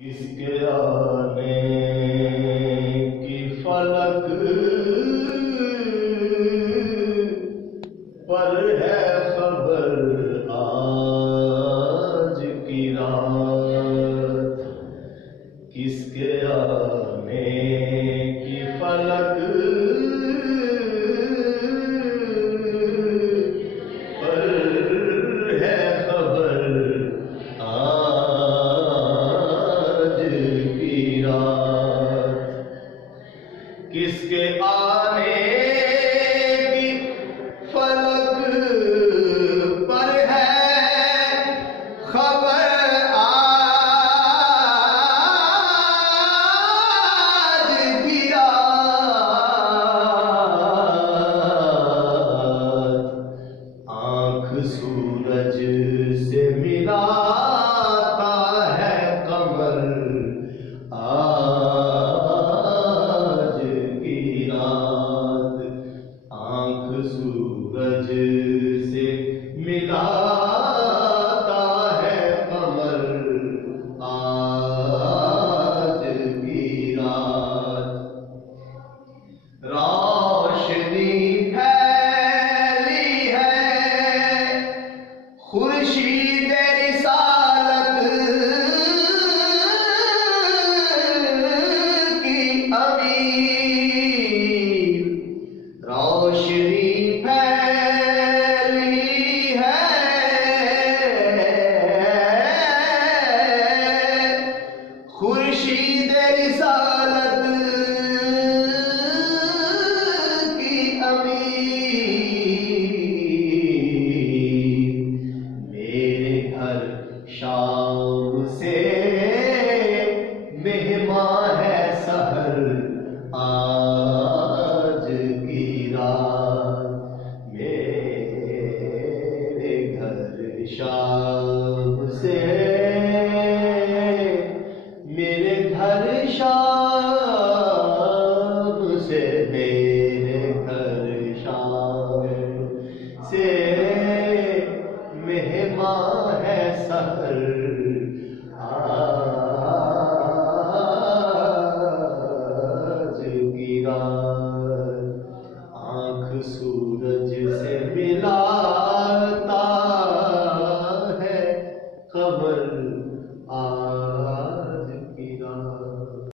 کس کے آنے کی فلک پر ہے خبر آج کی رات، کس کے آنے کی فلک پر ہے خبر آج کی رات، کس کے آنے کی فلک پر ہے خبر آج کی رات، آنکھ سورج سے ملاتا ہے قمر آج کی رات، آنکھ سورج سے ملاتا ہے قمر آج کی رات، روشنی پھیلی ہے خورشید رسالت کی امیر، روشنی پھیلی ہے خورشید رسالت کی امیر، میرے گھر شام سے مہمان ہے سحر آج کی رات، میرے گھر شام سے